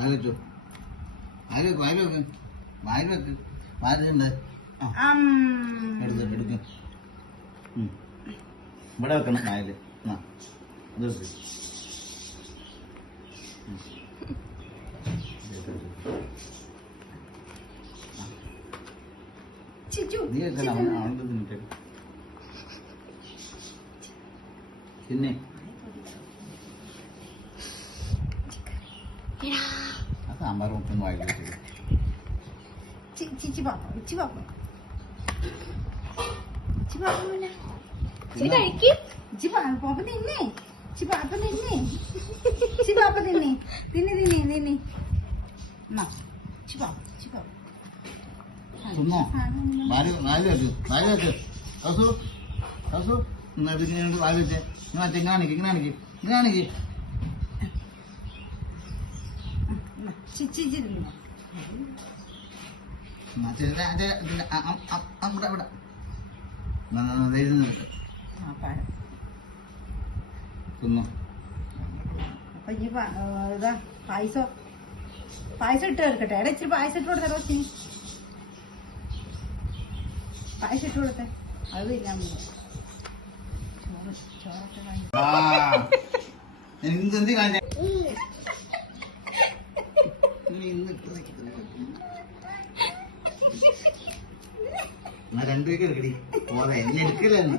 വായിൽ വെച്ചു വായിൽ വെക്ക്. വായിൽ വെക്ക്. വായിൽ വെക്ക്. വായിലുണ്ട് എടുത്ത് എടുക്ക്. ഇവിടെ വെക്കണം വായിൽ ആ. നീ വെക്കണം അവൻ അവന്റെ തിന്നിട്ട്. പിന്നെ എടാ. ആ സാമ്പാർ ചി- ചിച്ചി പാപ്പ ഇച്ചി പാപ്പ. ഇച്ചി പാപ്പ പിന്നെ. ഇച്ചി കഴിക്കും. ഇച്ചി പാപ്പ തിന്നേ. ഇച്ചി പാപ്പ തിന്നേ. ഇച്ചി പാപ്പ തിന്നേ. തിന്നെ തിന്നെ തിന്നെ. എന്നാ ഇച്ചി പാപ്പ ഇച്ചി പാപ്പ. തിന്നോ. വാൽ വാൽ വെക്ക് വാൽ വെക്ക്. കസു കസു. എന്നിട്ട് ഇങ്ങനെ വാൽ വെച്ച്. ഇങ്ങനെ കാണിക്ക് ഇങ്ങനെ കാണിക്ക് ഇങ്ങനെ കാണിക്ക് എന്നാ, ചിച്ചി ഇച്ചി തിന്നോ എന്നാ, ശരി, ദേ, ദേ, ദേ, ആ, ആ, ആ, ആ, ഇവിടെ, ഇവിടെ. എന്നാ, എന്നാ, ദേ, ഇരുന്ന് നിൽക്ക്. ആ പഴം തിന്നോ. അപ്പൊ ഈ ഇതാ പായസം. പായസം ഇട്ട് എടുക്കട്ടെ എടാ ഇച്ചിരി പായസം ഇട്ട് കൊടുത്തേ റോസി പായസം ഇട്ട് കൊടുത്തേ. അത് പോകും ചോറ് ചോറൊക്കെ വാങ്ങി ആ എന്ത് എന്ത് കാണിച്ച രണ്ടു പേർക്ക് എടുക്കടി. പോരെ എന്നെ എടുക്കലെന്ന്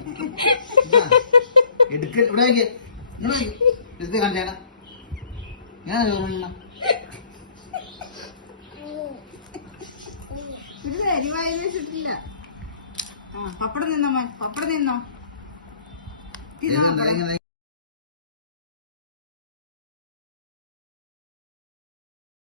എടുക്കൽ ഇവിടെ എടുത്ത് കാണിച്ചേടാ. ഞാൻ ചോറുണ്ണ ഇത് അരിവായി വെച്ചിട്ടില്ല. ആ പപ്പടം നിന്നോ പപ്പടം നിന്നോ തിന്നോ